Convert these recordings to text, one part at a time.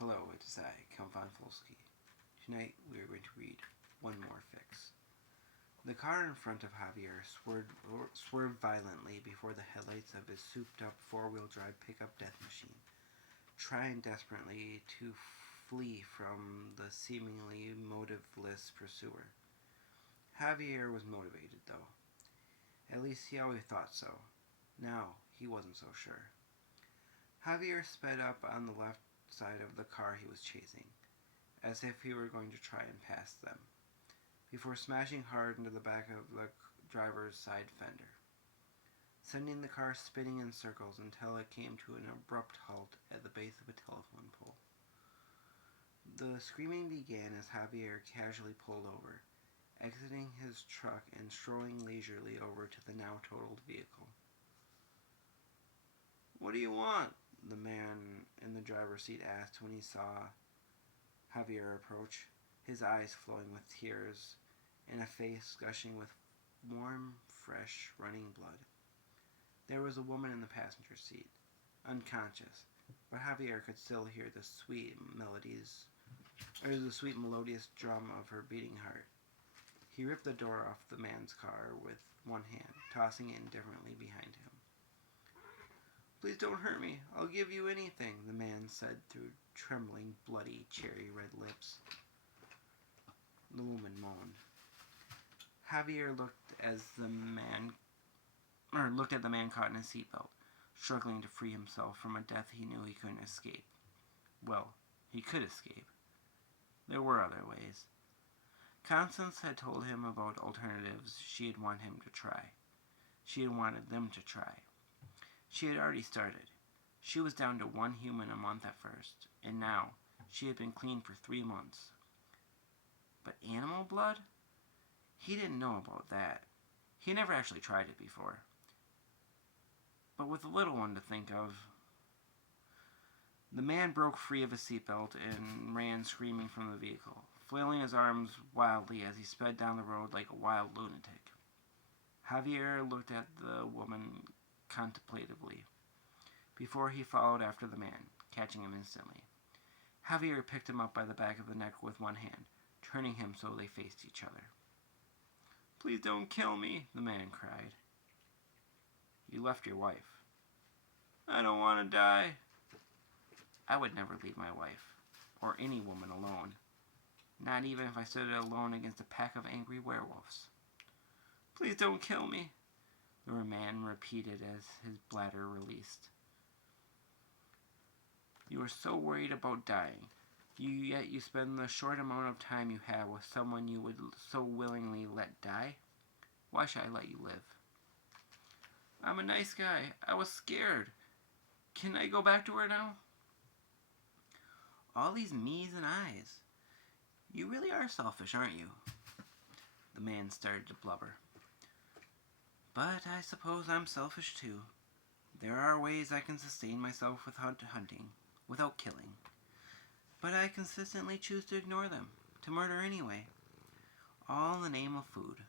Hello, it is I, Count von Folsky. Tonight we are going to read one more fix. The car in front of Javier swerved violently before the headlights of his souped-up four-wheel drive pickup death machine, trying desperately to flee from the seemingly motiveless pursuer. Javier was motivated, though. At least he always thought so. Now he wasn't so sure. Javier sped up on the left side of the car he was chasing, as if he were going to try and pass them, before smashing hard into the back of the driver's side fender, sending the car spinning in circles until it came to an abrupt halt at the base of a telephone pole. The screaming began as Javier casually pulled over, exiting his truck and strolling leisurely over to the now totaled vehicle. "What do you want?" the man in the driver's seat asked when he saw Javier approach, his eyes flowing with tears and a face gushing with warm, fresh, running blood. There was a woman in the passenger seat, unconscious, but Javier could still hear the sweet melodious drum of her beating heart. He ripped the door off the man's car with one hand, tossing it indifferently behind him. "Please don't hurt me. I'll give you anything," the man said through trembling, bloody, cherry-red lips. The woman moaned. Javier looked at the man caught in his seatbelt, struggling to free himself from a death he knew he couldn't escape. Well, he could escape. There were other ways. Constance had told him about alternatives she had wanted him to try. She had wanted them to try. She had already started. She was down to 1 human a month at first, and now she had been clean for 3 months. But animal blood? He didn't know about that. He never actually tried it before. But with a little one to think of... The man broke free of his seatbelt and ran screaming from the vehicle, flailing his arms wildly as he sped down the road like a wild lunatic. Javier looked at the woman contemplatively before he followed after the man, catching him instantly. Javier picked him up by the back of the neck with one hand, turning him so they faced each other. "Please don't kill me," the man cried. "You left your wife." "I don't want to die." "I would never leave my wife, or any woman alone, not even if I stood alone against a pack of angry werewolves." "Please don't kill me," the man repeated as his bladder released. "You are so worried about dying, yet you spend the short amount of time you have with someone you would so willingly let die? Why should I let you live?" "I'm a nice guy. I was scared. Can I go back to her now?" "All these me's and I's. You really are selfish, aren't you?" The man started to blubber. "But I suppose I'm selfish too. There are ways I can sustain myself without hunting, without killing. But I consistently choose to ignore them, to murder anyway. All in the name of food.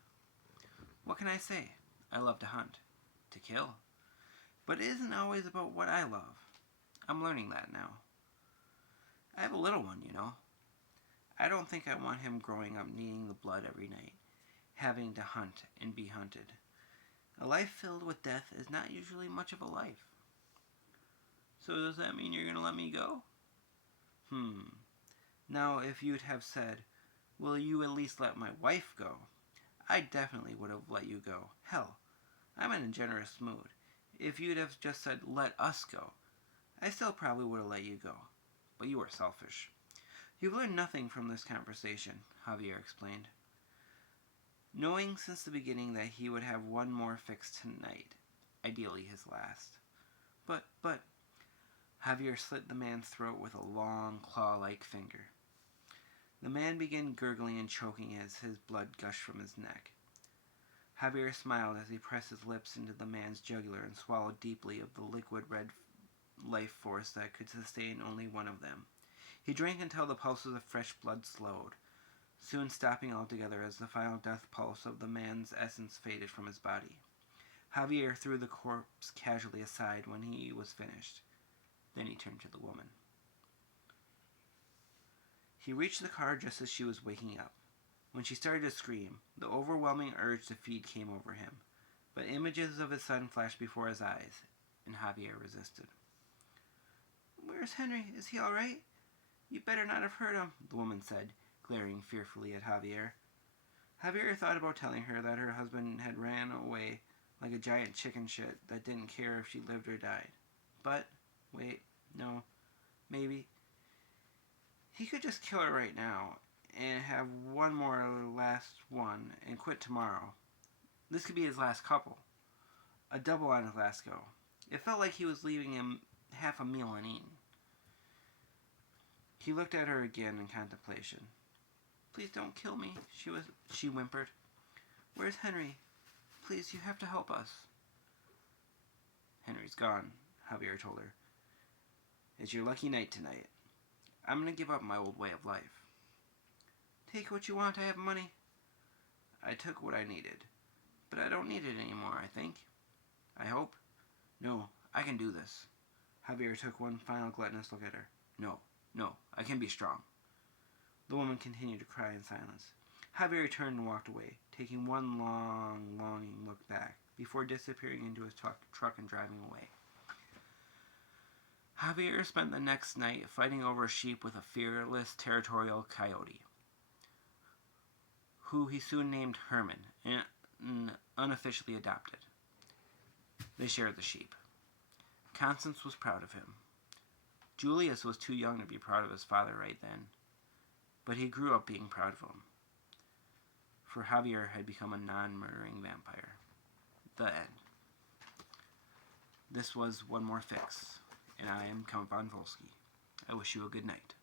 What can I say? I love to hunt, to kill. But it isn't always about what I love. I'm learning that now. I have a little one, you know. I don't think I want him growing up needing the blood every night, having to hunt and be hunted. A life filled with death is not usually much of a life." "So does that mean you're going to let me go?" Now, if you'd have said, 'Will you at least let my wife go?' I definitely would have let you go. Hell, I'm in a generous mood. If you'd have just said, 'Let us go,' I still probably would have let you go. But you are selfish." "You've learned nothing from this conversation," Javier explained, knowing since the beginning that he would have one more fix tonight, ideally his last. But, Javier slit the man's throat with a long, claw-like finger. The man began gurgling and choking as his blood gushed from his neck. Javier smiled as he pressed his lips into the man's jugular and swallowed deeply of the liquid red life force that could sustain only one of them. He drank until the pulses of fresh blood slowed, soon stopping altogether as the final death pulse of the man's essence faded from his body. Javier threw the corpse casually aside when he was finished. Then he turned to the woman. He reached the car just as she was waking up. When she started to scream, the overwhelming urge to feed came over him, but images of his son flashed before his eyes, and Javier resisted. "Where's Henry? Is he all right? You better not have hurt him," the woman said, glaring fearfully at Javier. Javier thought about telling her that her husband had ran away like a giant chicken shit that didn't care if she lived or died. But, wait, no, maybe. He could just kill her right now and have one more last one and quit tomorrow. This could be his last couple. A double on his last go. It felt like he was leaving him half a meal uneaten. He looked at her again in contemplation. "Please don't kill me," she whimpered. "Where's Henry? Please, you have to help us." "Henry's gone," Javier told her. "It's your lucky night tonight. I'm going to give up my old way of life." "Take what you want, I have money." "I took what I needed, but I don't need it anymore, I think. I hope. No, I can do this." Javier took one final gluttonous look at her. No, I can be strong." The woman continued to cry in silence. Javier turned and walked away, taking one long, longing look back before disappearing into his truck and driving away. Javier spent the next night fighting over sheep with a fearless territorial coyote, who he soon named Herman and unofficially adopted. They shared the sheep. Constance was proud of him. Julius was too young to be proud of his father right then, but he grew up being proud of him. For Javier had become a non-murdering vampire. The end. This was One More Fix, and I am Count Von Volsky. I wish you a good night.